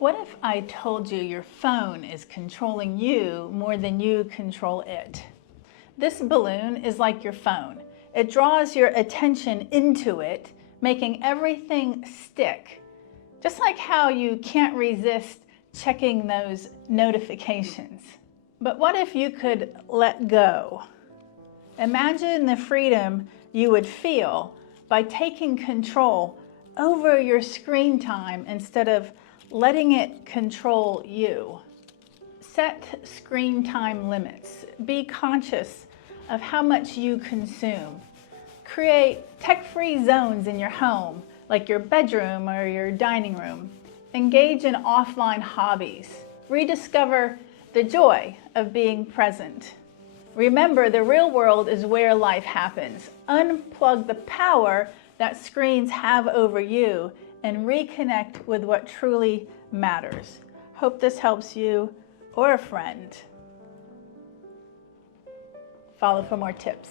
What if I told you your phone is controlling you more than you control it? This balloon is like your phone. It draws your attention into it, making everything stick. Just like how you can't resist checking those notifications. But what if you could let go? Imagine the freedom you would feel by taking control over your screen time instead of letting it control you. Set screen time limits. Be conscious of how much you consume. Create tech-free zones in your home, like your bedroom or your dining room. Engage in offline hobbies. Rediscover the joy of being present. Remember, the real world is where life happens. Unplug the power that screens have over you and reconnect with what truly matters. Hope this helps you or a friend. Follow for more tips.